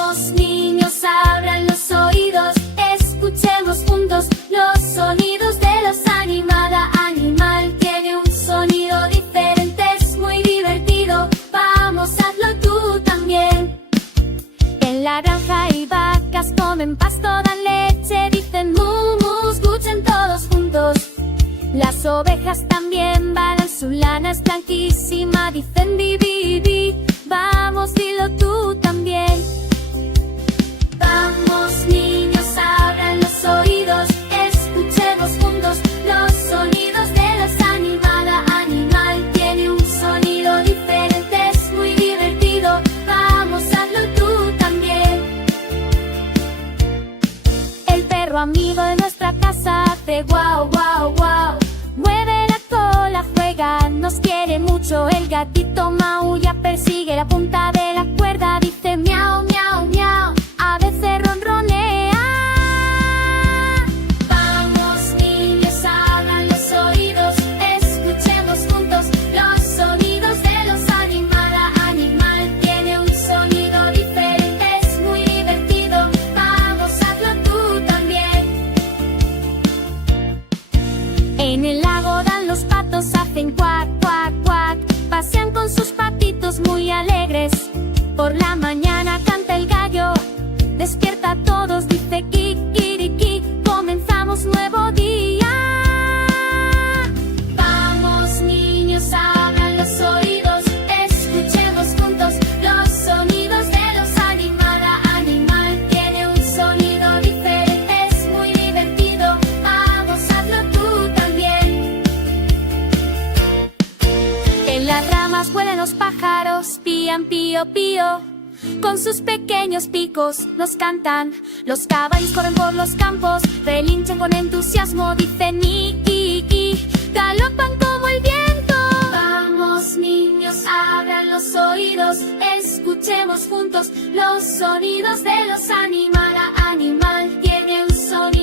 Vamos, niños, abran los oídos, escuchemos juntos los sonidos de los animales. Cada animal tiene un sonido diferente, es muy divertido. Vamos, hazlo tú también. En la granja hay vacas, comen pasto, dan leche, dicen mu, mu, escuchen todos juntos. Las ovejas también balan, su lana es blanquísima, dicen bi, bi, bi. Vamos, dilo tú también. Vamos, niños, abran los oídos, escuchemos juntos los sonidos de los animales. Cada animal tiene un sonido diferente, es muy divertido. Vamos, hazlo tú también. El perro amigo de nuestra casa hace guau, guau, guau. Mueve la cola, juega, nos quiere mucho. El gatito maulla, persigue la punta de la cuerda, dice miau, miau, miau. A veces ronronea. Vamos, niños, abran los oídos, escuchemos juntos los sonidos de los animales. Cada animal tiene un sonido diferente, es muy divertido. Vamos, hazlo tú también. En el lago dan los patos, hacen cuac, cuac, cuac. Pasean con sus patitos muy alegres. Por la mañana canta el gallo, despierta a todos, dice kikiriki. Comenzamos nuevo día. Vamos, niños, abran los oídos, escuchemos juntos los sonidos de los animales. Cada animal tiene un sonido diferente, es muy divertido. Vamos, hazlo tú también. En las ramas vuelan los pájaros, pían, pío, pío. Con sus pequeños picos nos cantan. Los caballos corren por los campos, relinchan con entusiasmo, dicen ni, ki, galopan como el viento. Vamos, niños, abran los oídos, escuchemos juntos los sonidos de los animales. Cada animal tiene un sonido